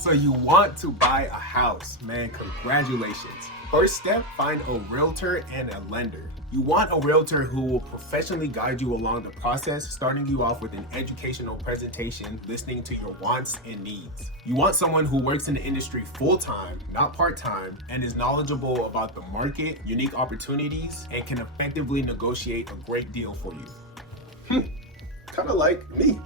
So you want to buy a house, man, congratulations. First step, find a realtor and a lender. You want a realtor who will professionally guide you along the process, starting you off with an educational presentation, listening to your wants and needs. You want someone who works in the industry full-time, not part-time, and is knowledgeable about the market, unique opportunities, and can effectively negotiate a great deal for you. Kind of like me.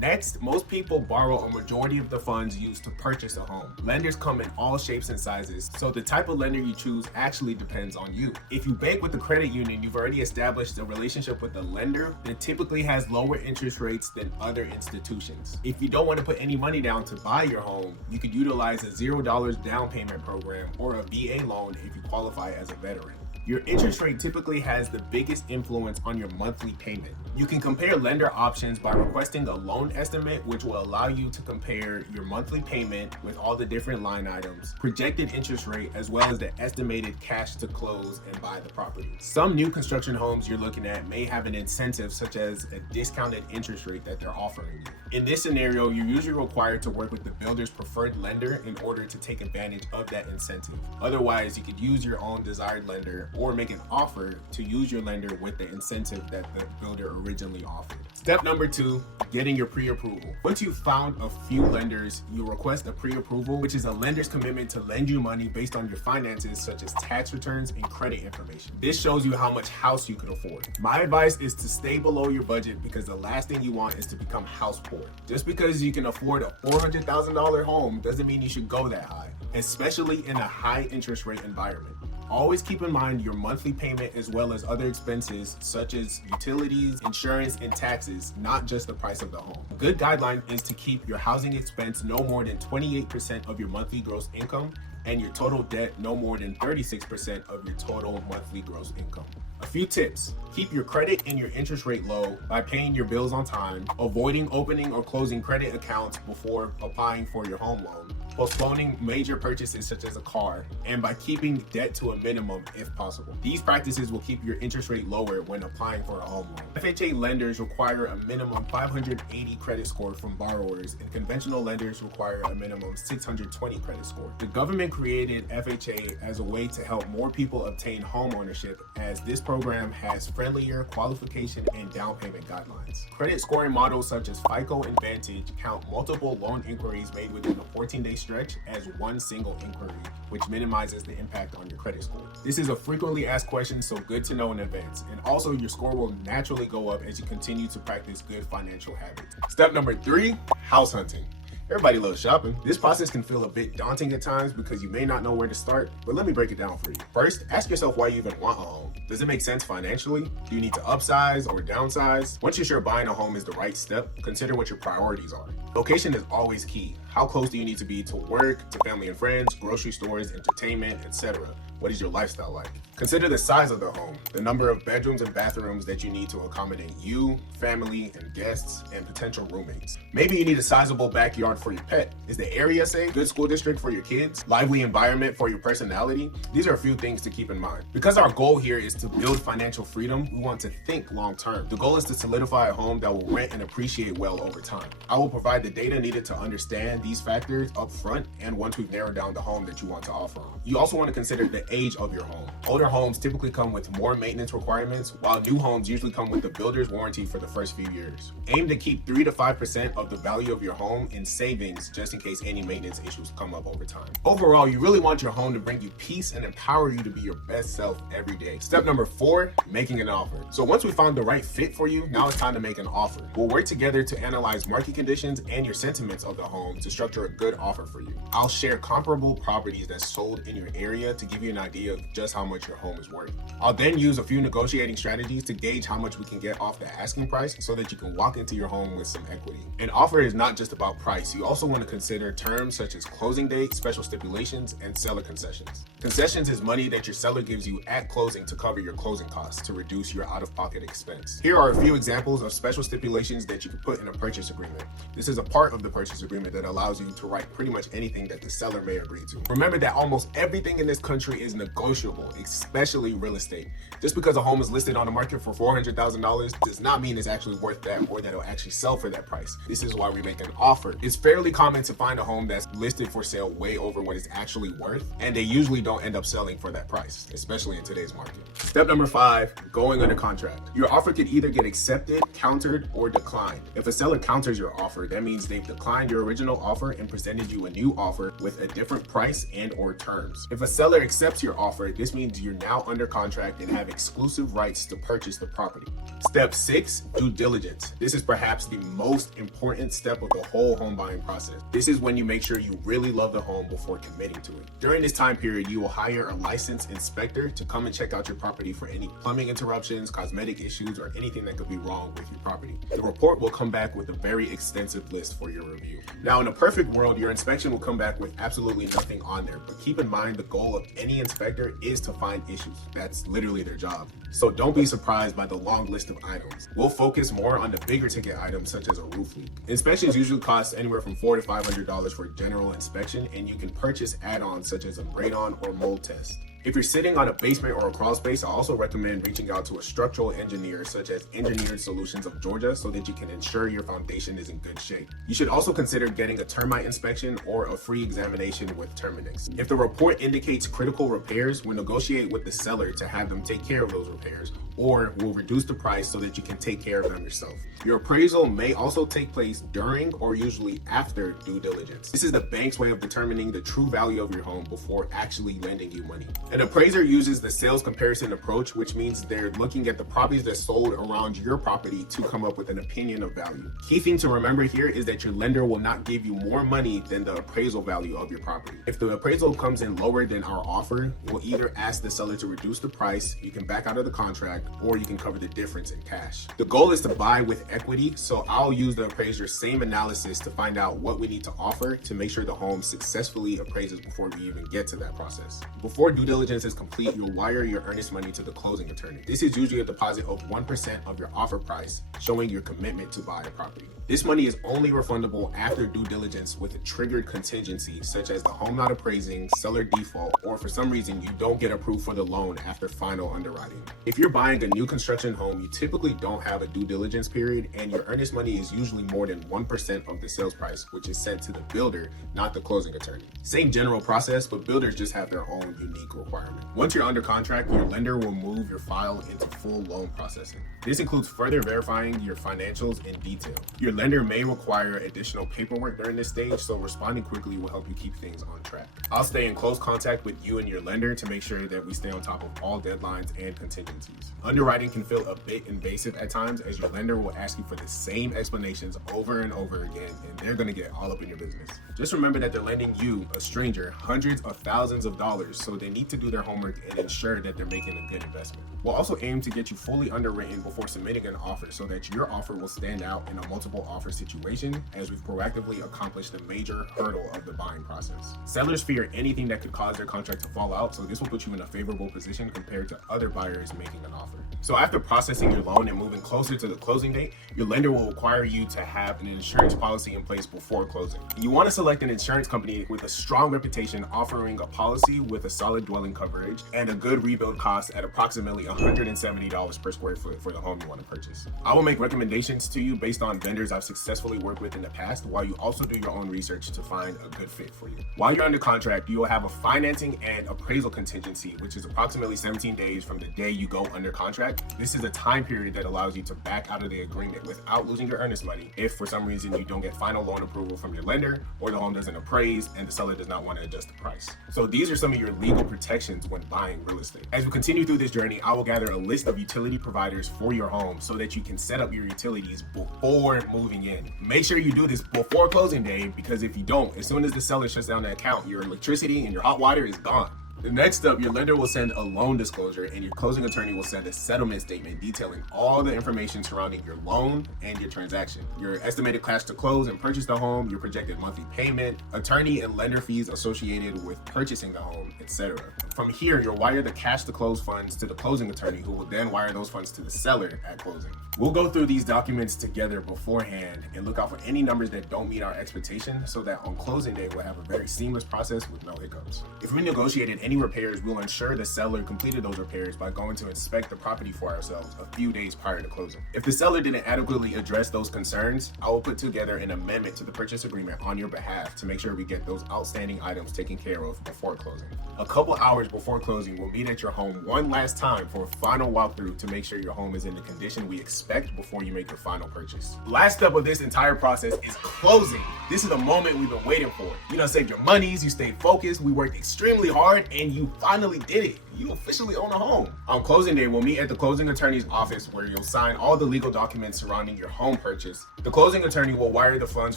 Next, most people borrow a majority of the funds used to purchase a home. Lenders come in all shapes and sizes, so the type of lender you choose actually depends on you. If you bank with the credit union, you've already established a relationship with the lender that typically has lower interest rates than other institutions. If you don't want to put any money down to buy your home, you could utilize a $0 down payment program or a VA loan if you qualify as a veteran. Your interest rate typically has the biggest influence on your monthly payment. You can compare lender options by requesting a loan estimate, which will allow you to compare your monthly payment with all the different line items, projected interest rate, as well as the estimated cash to close and buy the property. Some new construction homes you're looking at may have an incentive such as a discounted interest rate that they're offering you. In this scenario, you're usually required to work with the builder's preferred lender in order to take advantage of that incentive. Otherwise, you could use your own desired lender or make an offer to use your lender with the incentive that the builder originally offered. Step number 2, getting your pre-approval. Once you've found a few lenders, you'll request a pre-approval, which is a lender's commitment to lend you money based on your finances, such as tax returns and credit information. This shows you how much house you can afford. My advice is to stay below your budget because the last thing you want is to become house poor. Just because you can afford a $400,000 home doesn't mean you should go that high, especially in a high interest rate environment. Always keep in mind your monthly payment as well as other expenses such as utilities, insurance, and taxes, not just the price of the home. A good guideline is to keep your housing expense no more than 28% of your monthly gross income and your total debt no more than 36% of your total monthly gross income. A few tips: keep your credit and your interest rate low by paying your bills on time, avoiding opening or closing credit accounts before applying for your home loan, postponing major purchases such as a car, and by keeping debt to a minimum if possible. These practices will keep your interest rate lower when applying for a home loan. FHA lenders require a minimum 580 credit score from borrowers, and conventional lenders require a minimum 620 credit score. The government created FHA as a way to help more people obtain home ownership, as this program has friendlier qualification and down payment guidelines. Credit scoring models such as FICO and Vantage count multiple loan inquiries made within a 14-day stretch as one single inquiry, which minimizes the impact on your credit score. This is a frequently asked question, so good to know in advance. And also, your score will naturally go up as you continue to practice good financial habits. Step number 3, house hunting. Everybody loves shopping. This process can feel a bit daunting at times because you may not know where to start, but let me break it down for you. First, ask yourself why you even want a home. Does it make sense financially? Do you need to upsize or downsize? Once you're sure buying a home is the right step, consider what your priorities are. Location is always key. How close do you need to be to work, to family and friends, grocery stores, entertainment, etc.? What is your lifestyle like? Consider the size of the home, the number of bedrooms and bathrooms that you need to accommodate you, family, and guests, and potential roommates. Maybe you need a sizable backyard for your pet. Is the area safe? Good school district for your kids? Lively environment for your personality? These are a few things to keep in mind. Because our goal here is to build financial freedom, we want to think long term. The goal is to solidify a home that will rent and appreciate well over time. I will provide the data needed to understand these factors up front and once we've narrowed down the home that you want to offer. You also want to consider the age of your home. Older homes typically come with more maintenance requirements, while new homes usually come with the builder's warranty for the first few years. Aim to keep 3 to 5% of the value of your home in savings just in case any maintenance issues come up over time. Overall, you really want your home to bring you peace and empower you to be your best self every day. Step number 4, making an offer. So once we found the right fit for you, now it's time to make an offer. We'll work together to analyze market conditions and your sentiments of the home to structure a good offer for you. I'll share comparable properties that sold in your area to give you an idea of just how much your home is worth. I'll then use a few negotiating strategies to gauge how much we can get off the asking price so that you can walk into your home with some equity. An offer is not just about price. You also want to consider terms such as closing date, special stipulations, and seller concessions. Concessions is money that your seller gives you at closing to cover your closing costs to reduce your out-of-pocket expense. Here are a few examples of special stipulations that you can put in a purchase agreement. This is a a part of the purchase agreement that allows you to write pretty much anything that the seller may agree to. Remember that almost everything in this country is negotiable, especially real estate. Just because a home is listed on the market for $400,000 does not mean it's actually worth that or that it'll actually sell for that price. This is why we make an offer. It's fairly common to find a home that's listed for sale way over what it's actually worth, and they usually don't end up selling for that price, especially in today's market. Step number 5, going under contract. Your offer could either get accepted, countered, or declined. If a seller counters your offer, that means they've declined your original offer and presented you a new offer with a different price and or terms. If a seller accepts your offer, this means you're now under contract and have exclusive rights to purchase the property. Step 6, due diligence. This is perhaps the most important step of the whole home buying process. This is when you make sure you really love the home before committing to it. During this time period, you will hire a licensed inspector to come and check out your property for any plumbing interruptions, cosmetic issues, or anything that could be wrong with your property. The report will come back with a very extensive list for your review. Now, in a perfect world, your inspection will come back with absolutely nothing on there, but keep in mind the goal of any inspector is to find issues. That's literally their job. So don't be surprised by the long list of items. We'll focus more on the bigger ticket items such as a roof leak. Inspections usually cost anywhere from $400 to $500 for a general inspection, and you can purchase add-ons such as a radon or mold test. If you're sitting on a basement or a crawl space, I also recommend reaching out to a structural engineer such as Engineered Solutions of Georgia so that you can ensure your foundation is in good shape. You should also consider getting a termite inspection or a free examination with Terminix. If the report indicates critical repairs, we'll negotiate with the seller to have them take care of those repairs, or we'll reduce the price so that you can take care of them yourself. Your appraisal may also take place during or usually after due diligence. This is the bank's way of determining the true value of your home before actually lending you money. An appraiser uses the sales comparison approach, which means they're looking at the properties that sold around your property to come up with an opinion of value. Key thing to remember here is that your lender will not give you more money than the appraisal value of your property. If the appraisal comes in lower than our offer, we'll either ask the seller to reduce the price, you can back out of the contract, or you can cover the difference in cash. The goal is to buy with equity, so I'll use the appraiser's same analysis to find out what we need to offer to make sure the home successfully appraises before we even get to that process. Before due diligence is complete, you'll wire your earnest money to the closing attorney. This is usually a deposit of 1% of your offer price, showing your commitment to buy a property. This money is only refundable after due diligence with a triggered contingency, such as the home not appraising, seller default, or for some reason you don't get approved for the loan after final underwriting. If you're buying a new construction home, you typically don't have a due diligence period, and your earnest money is usually more than 1% of the sales price, which is sent to the builder, not the closing attorney. Same general process, but builders just have their own unique requirement. Once you're under contract, your lender will move your file into full loan processing. This includes further verifying your financials in detail. Your lender may require additional paperwork during this stage, so responding quickly will help you keep things on track. I'll stay in close contact with you and your lender to make sure that we stay on top of all deadlines and contingencies. Underwriting can feel a bit invasive at times, as your lender will ask you for the same explanations over and over again, and they're going to get all up in your business. Just remember that they're lending you, a stranger, hundreds of thousands of dollars, so they need to do their homework and ensure that they're making a good investment. We'll also aim to get you fully underwritten before submitting an offer so that your offer will stand out in a multiple offer situation, as we've proactively accomplished the major hurdle of the buying process. Sellers fear anything that could cause their contract to fall out, so this will put you in a favorable position compared to other buyers making an offer. So after processing your loan and moving closer to the closing date, your lender will require you to have an insurance policy in place before closing. You want to select an insurance company with a strong reputation, offering a policy with a solid dwelling coverage and a good rebuild cost at approximately $170 per square foot for the home you want to purchase. I will make recommendations to you based on vendors I've successfully worked with in the past, while you also do your own research to find a good fit for you. While you're under contract, you will have a financing and appraisal contingency, which is approximately 17 days from the day you go under contract. This is a time period that allows you to back out of the agreement without losing your earnest money if for some reason you don't get final loan approval from your lender, or the home doesn't appraise and the seller does not want to adjust the price. So these are some of your legal protections when buying real estate. As we continue through this journey, I will gather a list of utility providers for your home so that you can set up your utilities before moving in. Make sure you do this before closing day, because if you don't, as soon as the seller shuts down the account, your electricity and your hot water is gone. The next up, your lender will send a loan disclosure, and your closing attorney will send a settlement statement detailing all the information surrounding your loan and your transaction, your estimated cash to close and purchase the home, your projected monthly payment, attorney and lender fees associated with purchasing the home, etc. From here, you'll wire the cash to close funds to the closing attorney, who will then wire those funds to the seller at closing. We'll go through these documents together beforehand and look out for any numbers that don't meet our expectation so that on closing day, we'll have a very seamless process with no hiccups. If we negotiated any repairs, we'll ensure the seller completed those repairs by going to inspect the property for ourselves a few days prior to closing. If the seller didn't adequately address those concerns, I will put together an amendment to the purchase agreement on your behalf to make sure we get those outstanding items taken care of before closing. A couple hours before closing, we'll meet at your home one last time for a final walkthrough to make sure your home is in the condition we expect before you make your final purchase. Last step of this entire process is closing. This is the moment we've been waiting for. You done saved your monies, you stayed focused, we worked extremely hard, and you finally did it. You officially own a home. On closing day, we'll meet at the closing attorney's office where you'll sign all the legal documents surrounding your home purchase. The closing attorney will wire the funds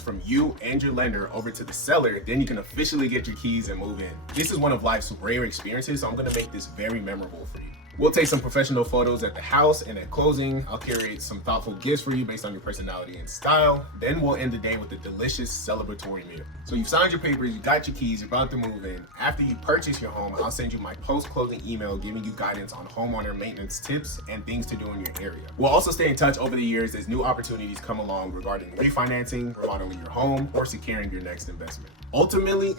from you and your lender over to the seller, then you can officially get your keys and move in. This is one of life's rare experiences, so I'm gonna make this very memorable for you. We'll take some professional photos at the house, and at closing, I'll curate some thoughtful gifts for you based on your personality and style. Then we'll end the day with a delicious celebratory meal. So you've signed your papers, you got your keys, you're about to move in. After you purchase your home, I'll send you my post-closing email giving you guidance on homeowner maintenance tips and things to do in your area. We'll also stay in touch over the years as new opportunities come along regarding refinancing, remodeling your home, or securing your next investment. Ultimately,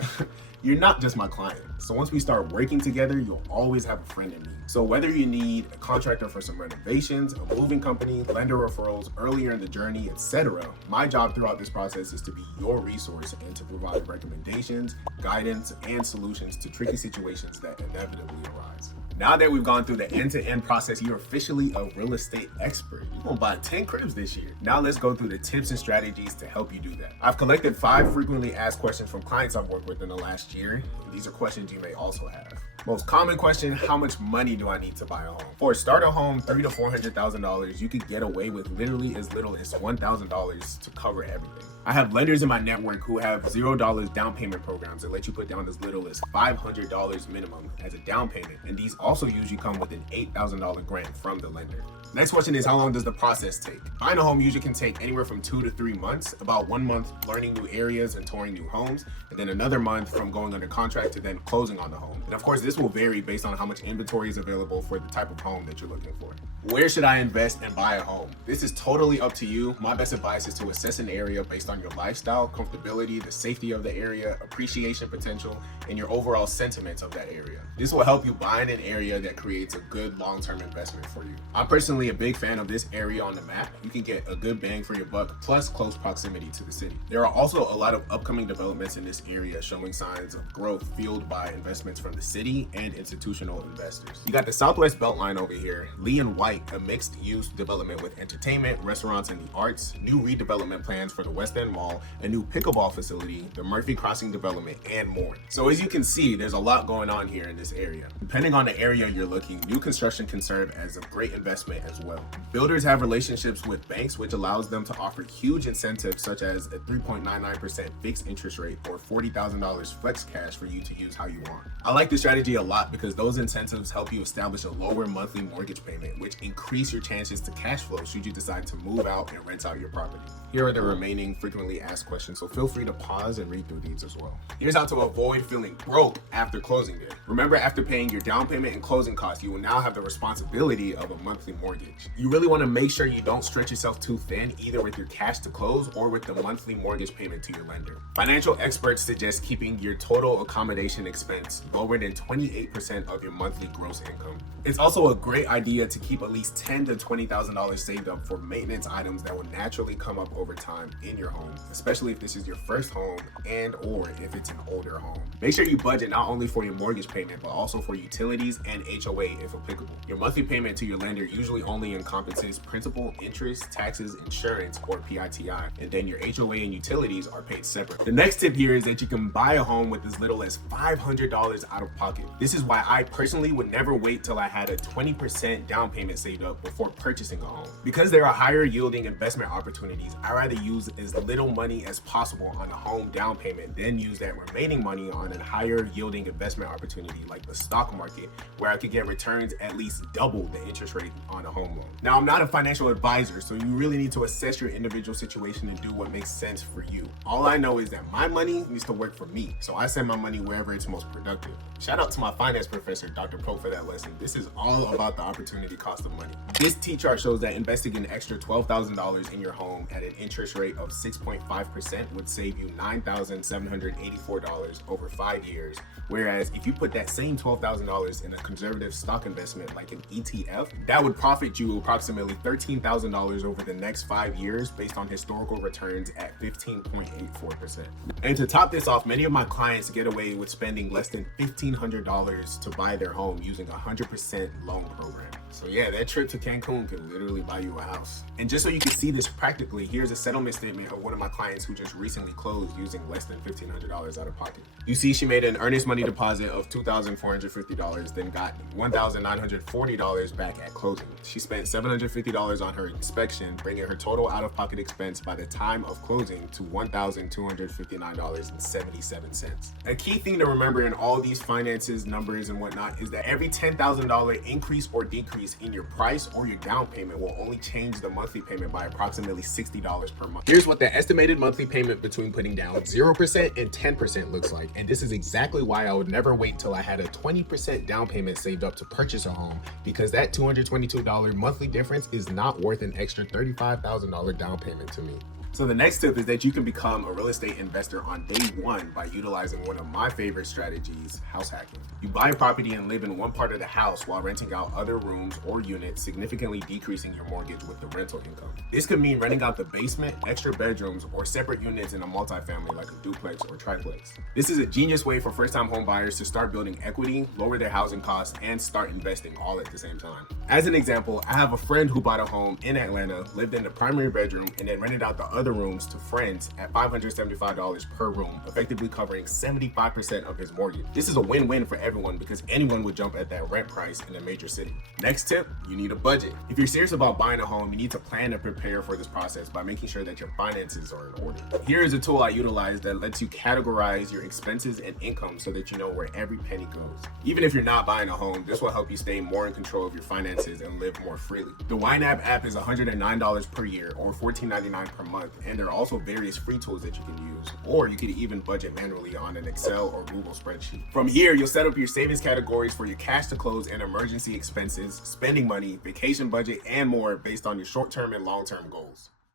you're not just my client. So once we start working together, you'll always have a friend in me. So whether you need a contractor for some renovations, a moving company, lender referrals earlier in the journey, etc., my job throughout this process is to be your resource and to provide recommendations, guidance, and solutions to tricky situations that inevitably arise. Now that we've gone through the end-to-end process, you're officially a real estate expert. You're gonna buy 10 cribs this year. Now let's go through the tips and strategies to help you do that. I've collected 5 frequently asked questions from clients I've worked with in the last year. These are questions you may also have. Most common question, how much money do I need to buy a home? For a starter home, $300,000 to $400,000, you could get away with literally as little as $1,000 to cover everything. I have lenders in my network who have $0 down payment programs that let you put down as little as $500 minimum as a down payment, and these also usually come with an $8,000 grant from the lender. Next question is, how long does the process take? Buying a home usually can take anywhere from 2 to 3 months, about 1 month learning new areas and touring new homes, and then another month from going under contract to then closing on the home. And of course, this will vary based on how much inventory is available for the type of home that you're looking for. Where should I invest and buy a home? This is totally up to you. My best advice is to assess an area based on your lifestyle, comfortability, the safety of the area, appreciation potential, and your overall sentiments of that area. This will help you buy in an area that creates a good long-term investment for you. I'm personally a big fan of this area on the map. You can get a good bang for your buck, plus close proximity to the city. There are also a lot of upcoming developments in this area showing signs of growth fueled by investments from the city and institutional investors. You got the Southwest Beltline over here, Lee and White, a mixed-use development with entertainment, restaurants, and the arts, new redevelopment plans for the West End Mall, a new pickleball facility, the Murphy Crossing development, and more. So as you can see, there's a lot going on here in this area. Depending on the area you're looking, new construction can serve as a great investment as well. Builders have relationships with banks, which allows them to offer huge incentives such as a 3.99% fixed interest rate or $40,000 flex cash for you to use how you want. I like this strategy a lot because those incentives help you establish a lower monthly mortgage payment, which increase your chances to cash flow should you decide to move out and rent out your property. Here are the remaining frequently asked questions, so feel free to pause and read through these as well. Here's how to avoid feeling broke after closing day. Remember, after paying your down payment and closing costs, you will now have the responsibility of a monthly mortgage. You really want to make sure you don't stretch yourself too thin, either with your cash to close or with the monthly mortgage payment to your lender. Financial experts suggest keeping your total accommodation expense lower than 28% of your monthly gross income. It's also a great idea to keep at least $10,000 to $20,000 saved up for maintenance items that will naturally come up over time in your home, especially if this is your first home and or if it's an older home. Make sure you budget not only for your mortgage payment, but also for utilities and HOA if applicable. Your monthly payment to your lender usually only encompasses principal, interest, taxes, insurance, or PITI, and then your HOA and utilities are paid separate. The next tip here is that you can buy a home with as little as $500 out of pocket. This is why I personally would never wait till I had a 20% down payment saved up before purchasing a home. Because there are higher yielding investment opportunities, I rather use as little money as possible on a home down payment, then use that remaining money on a higher yielding investment opportunity like the stock market, where I could get returns at least double the interest rate on a home loan. Now, I'm not a financial advisor, so you really need to assess your individual situation and do what makes sense for you. All I know is that my money needs to work for me, so I send my money wherever it's most productive. Shout out to my finance professor, Dr. Pro, for that lesson. This is all about the opportunity cost of money. This T-chart shows that investing an extra $12,000 in your home at an interest rate of 6.5% would save you $9,784 over 5 years. Whereas if you put that same $12,000 in a conservative stock investment like an ETF, that would profit you approximately $13,000 over the next 5 years based on historical returns at 15.84%. And to top this off, many of my clients get away with spending less than $1,500 to buy their home using a 100% loan program. So yeah, that trip to Cancun can literally buy you a house. And just so you can see this practically, here's a settlement statement of one of my clients who just recently closed using less than $1,500 out of pocket. You see she made an earnest money deposit of $2,450, then got $1,940 back at closing. She spent $750 on her inspection, bringing her total out-of-pocket expense by the time of closing to $1,259.77. A key thing to remember in all these finances, numbers, and whatnot is that every $10,000 increase or decrease in your price or your down payment will only change the monthly payment by approximately $60 per month. Here's what the estimated monthly payment between putting down 0% and 10% looks like. And this is exactly why I would never wait till I had a 20% down payment saved up to purchase a home, because that $222 monthly difference is not worth an extra $35,000 down payment to me. So the next tip is that you can become a real estate investor on day one by utilizing one of my favorite strategies, house hacking. You buy a property and live in one part of the house while renting out other rooms or units, significantly decreasing your mortgage with the rental income. This could mean renting out the basement, extra bedrooms, or separate units in a multifamily like a duplex or triplex. This is a genius way for first-time home buyers to start building equity, lower their housing costs, and start investing all at the same time. As an example, I have a friend who bought a home in Atlanta, lived in the primary bedroom, and then rented out the other rooms to friends at $575 per room, effectively covering 75% of his mortgage. This is a win-win for everyone because anyone would jump at that rent price in a major city. Next tip, you need a budget. If you're serious about buying a home, you need to plan and prepare for this process by making sure that your finances are in order. Here is a tool I utilize that lets you categorize your expenses and income so that you know where every penny goes. Even if you're not buying a home, this will help you stay more in control of your finances and live more freely. The YNAB app is $109 per year or $14.99 per month, and there are also various free tools that you can use, or you could even budget manually on an Excel or Google spreadsheet. From here, you'll set up your savings categories for your cash to close and emergency expenses, spending money, vacation budget, and more based on your short-term and long-term goals.